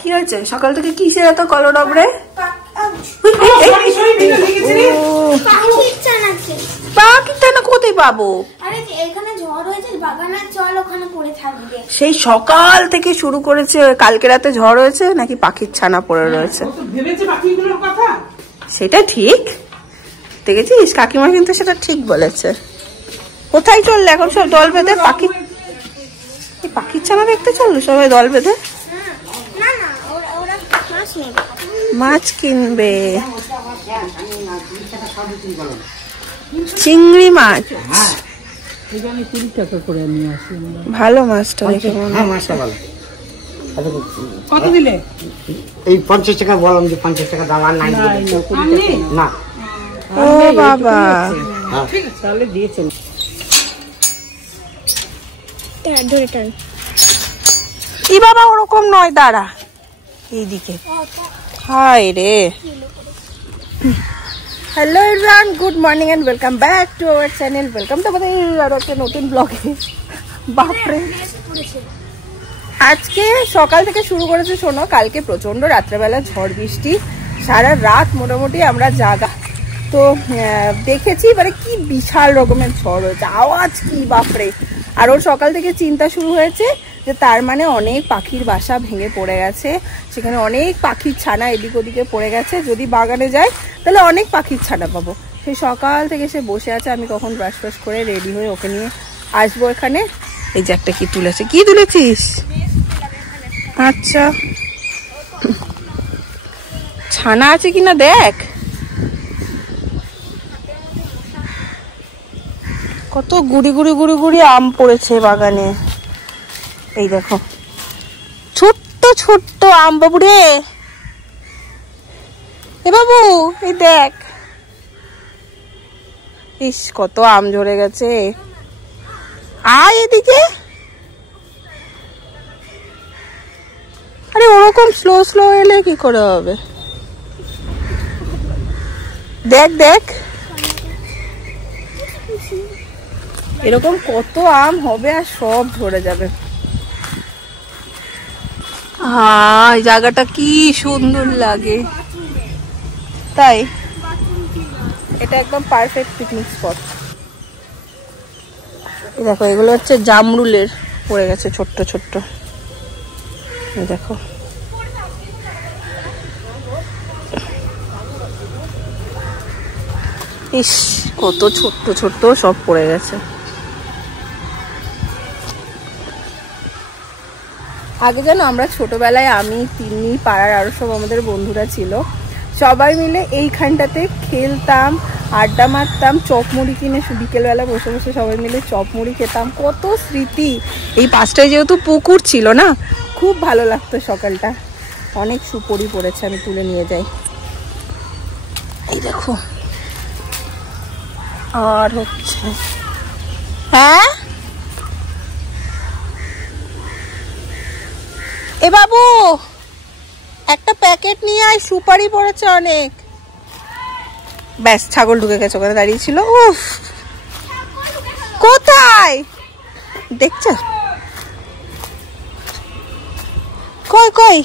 কি হয়েছে সকাল থেকে কিসের এত কলরব রে? কোথায় পাবো? সেই সকাল থেকে শুরু করেছে, কালকে রাতে ঝড় হয়েছে নাকি পাখির ছানা পড়ে রয়েছে? সেটা ঠিক দেখেছিস, কাকিমা কিন্তু সেটা ঠিক বলেছে। কোথায় চললে এখন সব দল বেঁধে? পাখির ছানা দেখতে চললো সবাই দল বেঁধে। মাছ কিনবে, চিংড়ি মাছ। ভালো মাছটা দেখে কত দিলে? এই 50 টাকা বললাম যে 50 টাকা দাম আর নাই না। ও বাবা, ঠিক আছে তাহলে দিয়েছেন। ই বাবা ওরকম নয়, দাঁড়া এইদিকে। হাই রে। Hello everyone, good morning and welcome back to our channel. Welcome তো আমাদের আরো একটা নতুন ব্লগে। বাপরে, আজকে সকাল থেকে শুরু করেছে শোনো। কালকে প্রচন্ড রাত্রেবেলা ঝড় বৃষ্টি, সারা রাত মোটামুটি আমরা জাগা। তো দেখেছি মানে কি বিশাল রকমের ঝড় হয়েছে, আওয়াজ কি বাপরে। আর ওর সকাল থেকে চিন্তা শুরু হয়েছে যে তার মানে অনেক পাখির বাসা ভেঙে পড়ে গেছে, সেখানে অনেক পাখির ছানা এদিক ওদিকে পড়ে গেছে। যদি বাগানে যায় তাহলে অনেক পাখির ছানা পাবো। সেই সকাল থেকে সে বসে আছে, আমি কখন ব্রাশ ট্রাশ করে রেডি হয়ে ওকে নিয়ে আসবো এখানে। এই যে একটা কি তুলেছে, কি তুলেছিস? আচ্ছা, ছানা আছে কিনা দেখ। কত গুড়ি গুড়ি গুড়ি গুড়ি আম পড়েছে বাগানে। এই দেখো ছোট্ট ছোট্ট আম। বাবু রে, এ বাবু এই দেখ, ইস কত আম ঝরে গেছে। আয় এদিকে। আরে ওরকম স্লো স্লো এলে কি করে হবে? দেখ দেখ, এরকম কত আম হবে আর সব ঝরে যাবে। এই জায়গাটা কি সুন্দর লাগে, তাই এটা একদম পারফেক্ট পিকনিক স্পট। দেখো এগুলো হচ্ছে জামরুলের, পড়ে গেছে ছোট্ট ছোট্ট। এই দেখো, ইস কত ছোট্ট ছোট্ট সব পড়ে গেছে। আগে যেন আমরা ছোটবেলায়, আমি তিন্নি পাড়ার আরো সব আমাদের বন্ধুরা ছিল, সবাই মিলে এইখানটাতে খেলতাম, আড্ডা মারতাম, চপমুড়ি কিনে বিকেলবেলা বসে বসে সবাই মিলে চপমুড়ি খেতাম। কত স্মৃতি। এই পাশটায় যেহেতু পুকুর ছিল না, খুব ভালো লাগতো সকালটা। অনেক সুপরি পড়েছে, আমি তুলে নিয়ে যাই। এই দেখো, আর হচ্ছে হ্যাঁ এ বাবু একটা প্যাকেট নিয়ে আয়, সুপারি পড়েছে অনেক। ব্যাস, ছাগল ঢুকে গেছে, ওখানে দাঁড়িয়ে ছিল। উফ, কোথায় দেখছো? কই কই,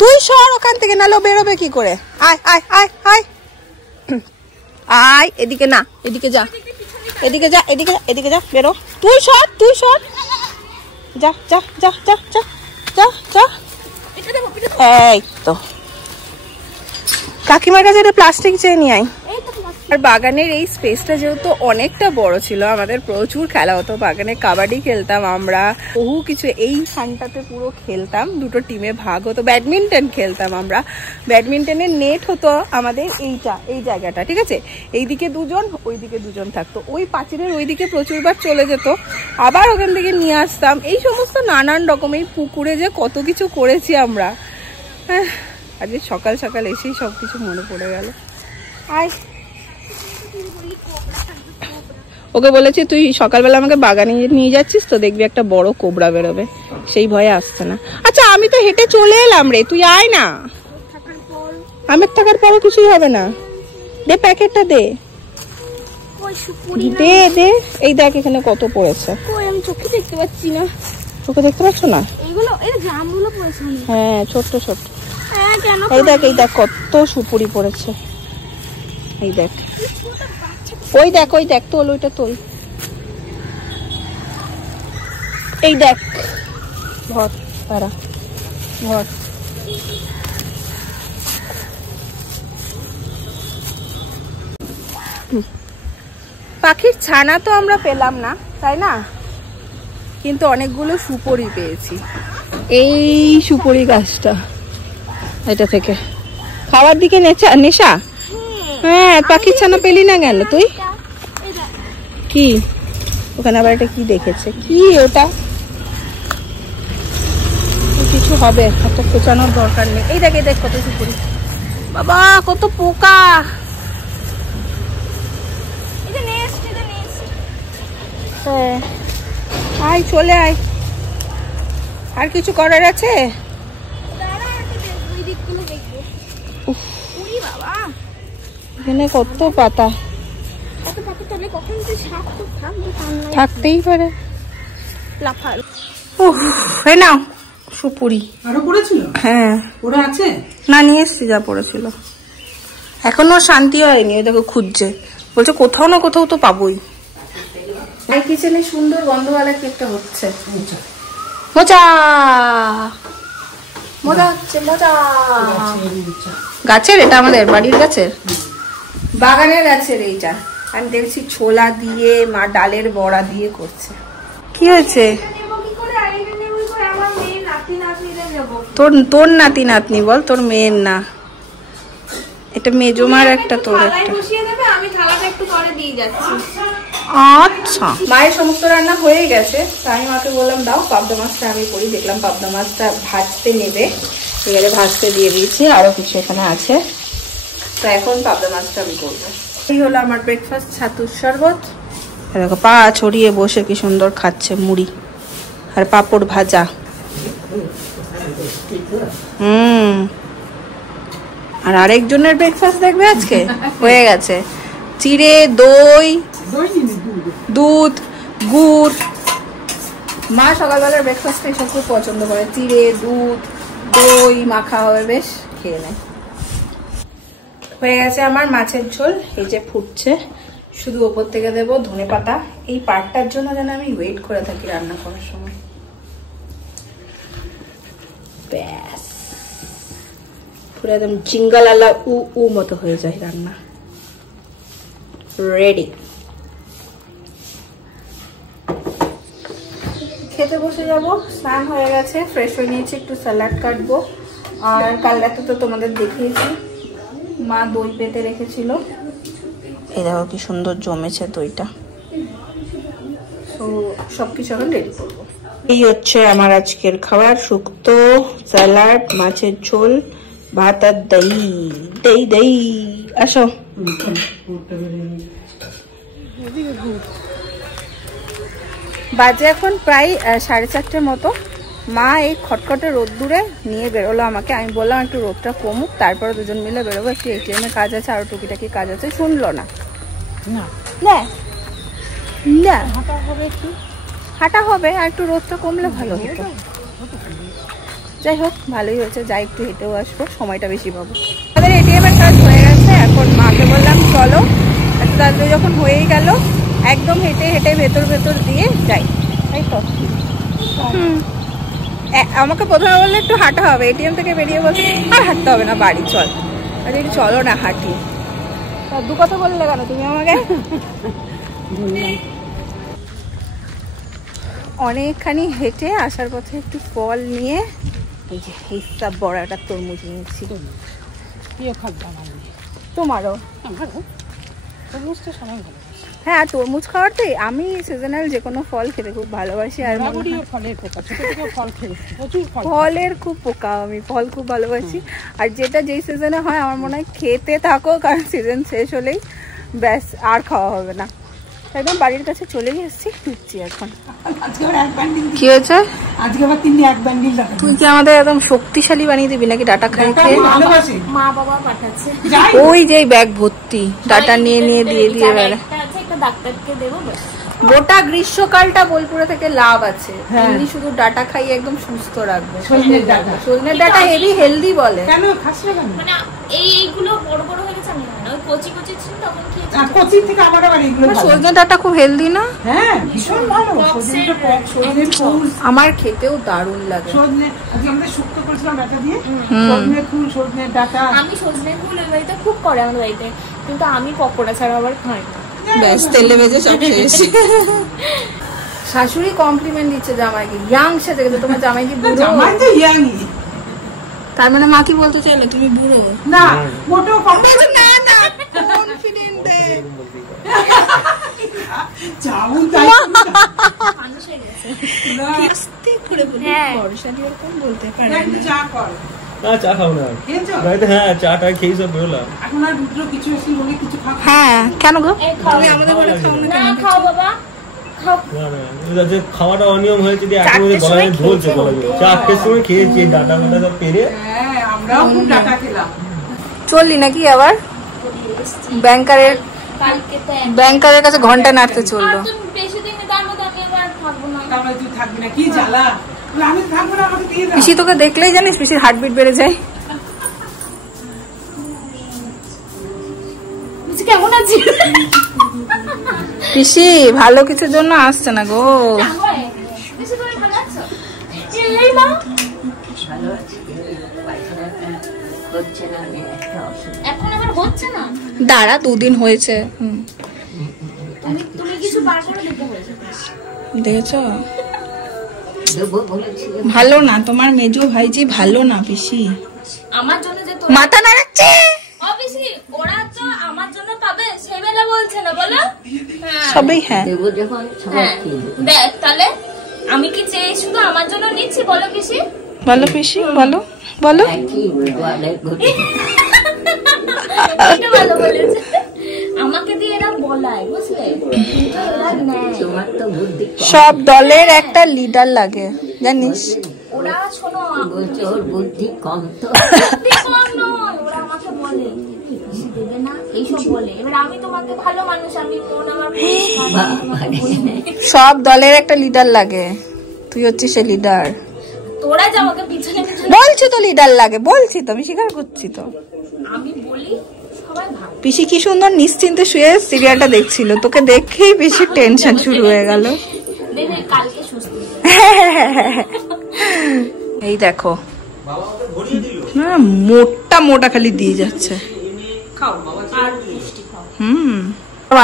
তুই সর ওখান থেকে, নাহলে বেরোবে কি করে। আয় আয় আয় আয় আয়, এদিকে না, এদিকে যা, এদিকে যা, এদিকে যা, এদিকে যা, বেরো। তুই সর, তুই সর, যা যা যা যা যা যা যা। এই তো কাকিমার কাছে একটা প্লাস্টিক চেয়ে নিয়ে আয়। আর বাগানের এই স্পেসটা যেহেতু অনেকটা বড় ছিল, আমাদের প্রচুর খেলা হতো বাগানে। কাবাডি খেলতাম আমরা, বহু কিছু এই খানটাতে পুরো খেলতাম। দুটো টিমে ভাগ হতো, ব্যাডমিন্টন খেলতাম আমরা। ব্যাডমিন্টনের নেট হতো আমাদের এই জায়গাটা, ঠিক আছে? এইদিকে দুজন, ওইদিকে দুজন থাকতো। ওই পাঁচিলের ওইদিকে প্রচুরবার চলে যেত, আবার ওখান থেকে নিয়ে আসতাম। এই সমস্ত নানান রকম, এই পুকুরে যে কত কিছু করেছি আমরা। আজকে সকাল সকাল এসেই সবকিছু মনে পড়ে গেল। আয়, ওকে বলেছি তুই সকালবেলা আমাকে বাগানে নিয়ে যাচ্ছিস তো, দেখবি একটা বড় কোবরা বেরোবে, সেই ভয়ে আসছে না। আচ্ছা আমি তো হেঁটে চলে এলাম রে, তুই আয় না। আমের থাকার পরও কিছুই হবে না। দে প্যাকেটটা দে, দে দে। এই দেখ এখানে কত পড়েছে, আমি চোখে দেখতে পাচ্ছি না। তোকে দেখতে পাচ্ছ না? এগুলো এই জামগুলো পড়েছে। হ্যাঁ ছোট্ট ছোট্ট। হ্যাঁ কেন? এই দেখ কত সুপুরি পড়েছে। এই দেখ ওই দেখ তোল, ওইটা তোল। এই দেখ ভর তারা ভর। পাখির ছানা তো আমরা পেলাম না, তাই না? কিন্তু অনেকগুলো সুপুরি পেয়েছি। এই সুপুরি গাছটা, এটা থেকে খাওয়ার দিকে নেশা। হ্যাঁ পাখির ছানা পেলি না কেন তুই? কি ওখানে আবার এটা কি দেখেছে? কি ওটা? কিছু হবে, এত খোঁচানোর দরকার নেই। এই দেখ কত সুপুরি। বাবা কত পোকা। হ্যাঁ আয়, চলে আয়। আর কিছু করার আছে? এখানে কত পাতা, থাকতেই পারে। নাও সুপুরি। আরো পড়েছিল? হ্যাঁ ওরা আছে না, নিয়ে এসছি যা পড়েছিল। এখনো শান্তি হয়নি, দেখো খুঁজছে, বলছে কোথাও না কোথাও তো পাবোই। এই কিচেনে সুন্দর গন্ধওয়ালা কেকটা হচ্ছে। মজা মজা হচ্ছে, মজা। গাছের এটা, আমাদের বাড়ির গাছের, বাগানের গাছের এইটা। আমি দেখছি ছোলা দিয়ে, মা ডালের বড়া দিয়ে করছে। কি হয়েছে? তোর নাতি নাতনি বল, তোর মেয়ের না। এটা মেজমার একটা, তোর একটা। আচ্ছা মায়ের সমস্ত রান্না হয়ে গেছে, তাই আমি মাকে বললাম দাও পাবদা মাছটা আমি করি। দেখলাম পাবদা মাছটা ভাজতে নেবে, এবারে ভাজতে দিয়ে দিয়েছি। আরো কিছু এখানে আছে, তো এখন পাবদা মাছটা আমি করবো। এই হলো আমার ব্রেকফাস্ট, ছাতুর শরবত। দেখো পা ছড়িয়ে বসে কি সুন্দর খাচ্ছে মুড়ি আর পাঁপড় ভাজা। আর আরেকজনের ব্রেকফাস্ট দেখবে আজকে হয়ে গেছে। চিড়ে, দই, দুধ, গুড়। মা সকালবেলার ব্রেকফাস্ট এসব খুব পছন্দ করে। চিড়ে, দুধ, দই মাখা হবে, বেশ খেয়ে নেয়। হয়ে গেছে আমার মাছের ঝোল, এই যে ফুটছে। শুধু ওপর থেকে দেবো ধনেপাতা। এই পার্টটার জন্য যেন আমি ওয়েট করে থাকি রান্না করার সময়। ব্যাস পুরো একদম জিঙ্গালালা উ মতো হয়ে যায় রান্না। রেডি। খেতে বসে যাব। স্নান হয়ে গেছে, ফ্রেশ হয়ে নিয়েছি, একটু স্যালাড কাটবো। আর কাল রাতে তো তোমাদের দেখিয়েছি মা দই পেতে রেখেছিল। এই দেখো কি সুন্দর জমেছে দইটা। তো সবকিছু এখন রেডি করবো। এই হচ্ছে আমার আজকের খাবার, শুক্তো, স্যালাড, মাছের ঝোল, ভাত আর দই। দই দই আসো। বাজে এখন প্রায় 4:30 মতো। মা এই খটখটে রোদ্দুরে নিয়ে বেরোলো আমাকে। আমি বললাম একটু রোদটা কমুক, তারপরে দুজন মিলে বেরোবো, একটু ATM এর কাজ আছে, আরো টুকিটাকি কাজ আছে। শুনলো না, হাঁটা হবে আর একটু রোদটা কমলে ভালো হতো। যাই হোক ভালোই হয়েছে, যাই একটু হেঁটেও আসবো, সময়টা বেশি পাবো। আমাদের ATM এর কাজ হয়ে গেছে, এখন মাকে বললাম চলো, এত তাড়াতাড়ি যখন হয়েই গেল একদম হেঁটে হেঁটে ভেতর দিয়ে যাই, তাই তো। আমাকে প্রথমে বললে একটু হাঁটা হবে, ATM থেকে বেরিয়ে বলছে আর হাঁটতে হবে না, বাড়ি চল। আরে চলো না হাঁটি। দু কথা বললে কেন তুমি আমাকে? অনেকখানি হেঁটে আসার পথে একটু ফল নিয়ে এই যে হিসাব বড় একটা তরমুজ নিয়েছি। তোমারও? হ্যাঁ তরমুজ খাওয়াতে আমি সিজনাল যে কোনো ফল খেতে খুব ভালোবাসি। আর ফলের খুব পোকা, আমি ফল খুব ভালোবাসি। আর যেটা যেই সিজনে হয় আমার মনে হয় খেতে থাকো, কারণ সিজন শেষ হলেই ব্যাস আর খাওয়া হবে না। একদম বাড়ির কাছে চলে এসেছি, ফিরছি এখন। কি হয়েছে? আজকে আবার তিনটে এক বান্ডিল টাকা। তুই কি আমাদের একদম শক্তিশালী বানিয়ে দিবি নাকি ডাটা খাই খেয়ে? মা বাবা পাঠাচ্ছে, ওই যে ব্যাগ ভর্তি ডাটা নিয়ে দিয়ে বেড়ে। একটা ডাক্তারকে দেবো। গোটা গ্রীষ্মকালটা বোলপুরে থেকে লাভ আছে, এমনি শুধু ডাটা খাইয়ে একদম সুস্থ রাখবে। সজনের ডাটা হেভি হেলদি বলে। কেন খাস না কেন? মানে এইগুলো বড় বড় হয়ে গেছে আমি না, ওই কচি কচি ছিল তখন খেয়েছি। কচি থেকে আবার এইগুলো সজনের ডাটা খুব হেলদি না? হ্যাঁ ভীষণ ভালো। সজনের পক, সজনের ফুল আমার খেতেও দারুণ লাগে। সজনে আজকে আমরা শুক্তো করেছিলাম ডাটা দিয়ে, সজনের ফুল, সজনের ডাটা। আমি সজনের ফুল ওই বাড়িতে খুব করে আমাদের বাড়িতে, কিন্তু আমি পকোড়া ছাড়া আবার খাই না। ব্যাস তেলে ভেজে সব শেষ। শাশুড়ি কমপ্লিমেন্ট দিচ্ছে জামাইকে, ইয়াং সেজে গেছে। তোমার জামাই কি বুড়ো? জামাই তো ইয়াংই। তার মানে মা কি বলতে চাইলে তুমি বুড়ো? না মোটেও কমপ্লিমেন্ট না না, কনফিডেন্ট দে। যাও তাই মানুষ হয়ে গেছে। আস্তে করে বলি, ভরসা দিয়ে এরকম বলতে পারে একটু না। চা কর। না চা খাও না খেয়েছো? রাইতে? হ্যাঁ চাটা খেয়ে সব বেরোলাম। এখন আর রুদ্র কিছু এসে বলে কিছু খাবো? হ্যাঁ কেন গো? এই খাও। তুমি আমাদের ঘরে খাও না না কেন? খাও বাবা, খাও। না না যে খাওয়াটা অনিয়ম হয়েছে, যে এখন গলায় ঢলছে গলায়। 4টের সময় খেয়েছি, ডাটা ফাটা সব পেরে। হ্যাঁ আমরাও খুব ডাটা খেলাম। চললি নাকি আবার? ব্যাংকারের কালকে তো ব্যাংকারের কাছে ঘন্টা নাড়তে আর চললো। তুমি বেশি দিন তার মধ্যে আমি আবার থাকবো না। তারপরে তুই থাকবি না, কি জ্বালা। বলে, আমি তো থাকবো না, আমাকে দিয়ে দাও। পিসি তোকে দেখলেই জানিস পিসির হার্টবিট বেড়ে যায়। বুঝি কেমন আছি? পিসি ভালো কিছুর জন্য আসছে না গো। বেশি করে ভালো আছো? এই মা এখন আবার হচ্ছে না। দাঁড়া, 2 দিন হয়েছে। তুমি কিছু বার করে দিতে হয়েছে। দেখেছো ভালো না, তোমার মেজো ভাইজি ভালো না পিসি। আমার জন্য যে মাথা নাড়াচ্ছে। অবশ্যই ওরা তো আমার জন্য পাবে সেই বেলা বলছে না, বলো? সবই হ্যাঁ। হ্যাঁ দেখ তাহলে আমি কি চেয়ে শুধু আমার জন্য নিচ্ছি, বলো পিসি? বলো পিসি, বলো বলো। এটা ভালো বলেছে। আমাকে দিয়ে এরা বলায়, বুঝলে? সব দলের একটা লিডার লাগে জানিস। ওরা শোনো বুদ্ধি কম নয়, ওরা আমাকে বলে দেবে না এইসব বলে। এবার আমি তোমাকে ভালো মানুষ, আমি মন আমার সব দলের একটা লিডার লাগে, তুই হচ্ছিস সে লিডার। তোরা যে আমাকে পিছনে পিছনে বলছি তো লিডার লাগে, বলছি তো, আমি স্বীকার করছি তো। আমি বলি সবাই ভালো। পিসি কি সুন্দর নিশ্চিন্তে শুয়ে সিরিয়ালটা দেখছিল, তোকে দেখেই বেশি টেনশন শুরু হয়ে গেল। দেখবে কালকে সুস্থ। এই দেখো না, মোটা মোটা খালি দিয়ে যাচ্ছে।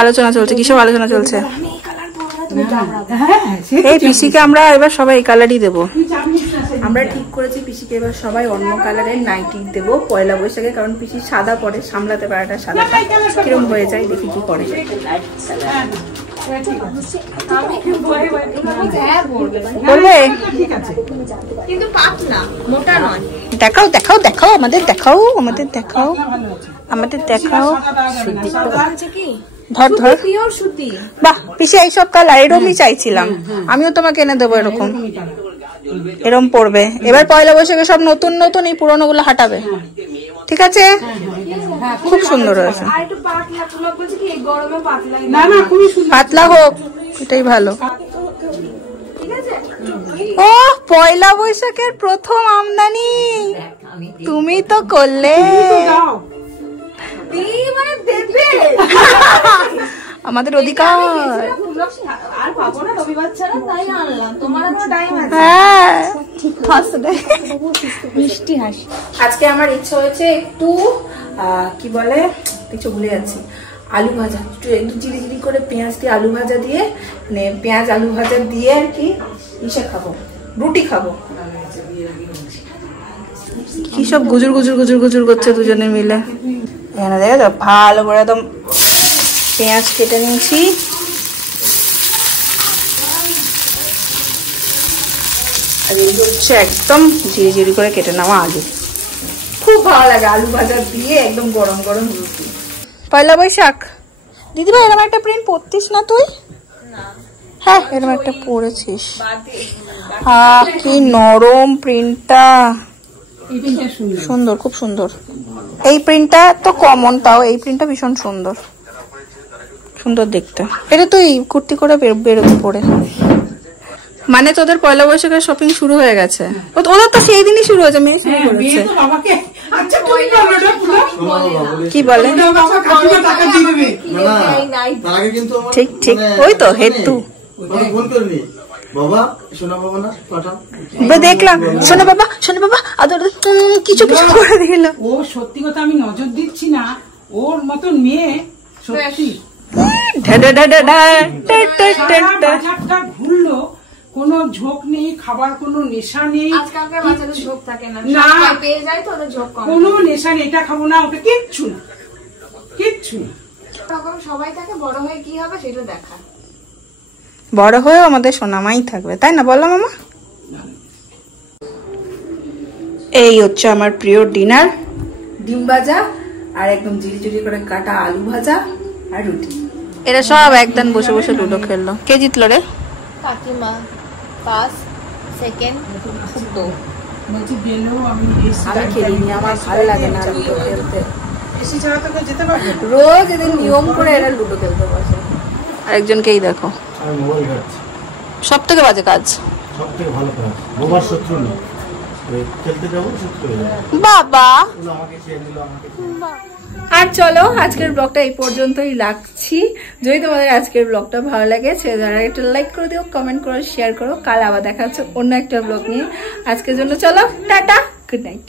আলোচনা চলছে, কিসব আলোচনা চলছে? এই পিসিকে আমরা এবার সবাই এই কালারই দেবো। আমরা ঠিক করেছি পিসিকে এবার সবাই অন্য কালারের নাইটি দেবো পয়লা বৈশাখে, কারণ পিসি সাদা পরে সামলাতে পারে না, সাদা কিরম হয়ে যায়, দেখি কি করে। বলবে কিন্তু পাতলা, মোটা নয়। দেখাও দেখাও দেখাও, আমাদের দেখাও, আমাদের দেখাও, আমাদের দেখাও। ধর ধর, বাহ পিসি এইসব কালার এরকমই চাইছিলাম, আমিও তোমাকে এনে দেবো এরকম, এরকম পড়বে। এবার পয়লা বৈশাখে সব নতুন নতুন, এই পুরোনো গুলো হাঁটাবে, ঠিক আছে? খুব সুন্দর হয়েছে। পাতলা হোক, এটাই ভালো। ও পয়লা বৈশাখের প্রথম আমদানি তুমি তো করলে। আমাদের অধিকার। আজকে আমার ইচ্ছা হয়েছে একটু কি বলে, কিছু ভুলে যাচ্ছি, আলু ভাজা, একটু জিরি জিরি করে পেঁয়াজ দিয়ে আলু ভাজা দিয়ে, মানে পেঁয়াজ আলু ভাজা দিয়ে আর কি ইসে খাবো, রুটি খাবো। কি সব গুজুর গুজুর গুজুর গুজুর করছে দুজনে মিলে। এখানে দেখো তো ভালো করে একদম পেঁয়াজ কেটে নিয়েছি, আর এই হচ্ছে একদম ঝিরি ঝিরি করে কেটে নেওয়া আলু। খুব ভালো লাগে আলু ভাজা দিয়ে একদম গরম গরম রুটি। পয়লা বৈশাখ দিদিভাই এরকম একটা প্রিন্ট পরতিস না তুই? হ্যাঁ এরকম একটা পরেছিস, কি নরম প্রিন্টটা, সুন্দর, খুব সুন্দর। এই প্রিন্টটা তো কমন, তাও এই প্রিন্টটা ভীষণ সুন্দর, সুন্দর দেখতে। এটা তুই কুর্তি করে বেরোবি পরে। মানে তোদের পয়লা বৈশাখের শপিং শুরু হয়ে গেছে? ওদের তো সেই দিনই শুরু হয়েছে, মেয়ে শুরু করেছে। কি বলে? ঠিক ঠিক, ওই তো হেতু দেখলাম। শোনা বাবা, শোনা বাবা, আদর কিছু কিছু করে দিল। ও সত্যি কথা আমি নজর দিচ্ছি না, ওর মতন মেয়ে সত্যি ঘুরলো, কোনো ঝোঁক নেই, খাবার কোনো নেশা নেই, আজকালকার বাচ্চাদের ঝোঁক থাকে না, পেয়ে যায় তো ওদের ঝোঁক কম, কোনো নেশা নেই, এটা খাবো না, ওটা কিচ্ছু না, কিচ্ছু না। তখন সবাই তাকে বড় হয়ে কি হবে সেটা দেখা। বড় হয়েও আমাদের সোনামাই থাকবে, তাই না বললাম মামা? এই হচ্ছে আমার প্রিয় ডিনার, ডিম ভাজা আর একদম জিরি করে কাটা আলু ভাজা আর রুটি। এরা সব একদম বসে বসে লুডো খেললো। কে জিতলো রে? কাকিমা ফার্স্ট, সেকেন্ড ফুটো। বলছি গেলেও আমি খেলিনি, আমার ভালো লাগে না লুডো খেলতে। এসি ছাড়া তো যেতে পারবে। রোজ এদের নিয়ম করে এরা লুডো খেলতে বসে। আরেকজনকেই দেখো, সব থেকে বাজে কাজ, সব থেকে ভালো কাজ, বোমার শত্রু নেই, খেলতে যাবো শত্রু বাবা। আমাকে খেয়ে নিল, আমাকে। আর চলো আজকের ব্লগটা এই পর্যন্তই রাখছি। যদি তোমাদের আজকের ব্লগটা ভালো লাগে যারা একটা লাইক করে দিও, কমেন্ট করো, শেয়ার করো। কাল আবার দেখা হচ্ছে অন্য একটা ব্লগ নিয়ে। আজকের জন্য চলো টাটা, গুড নাইট।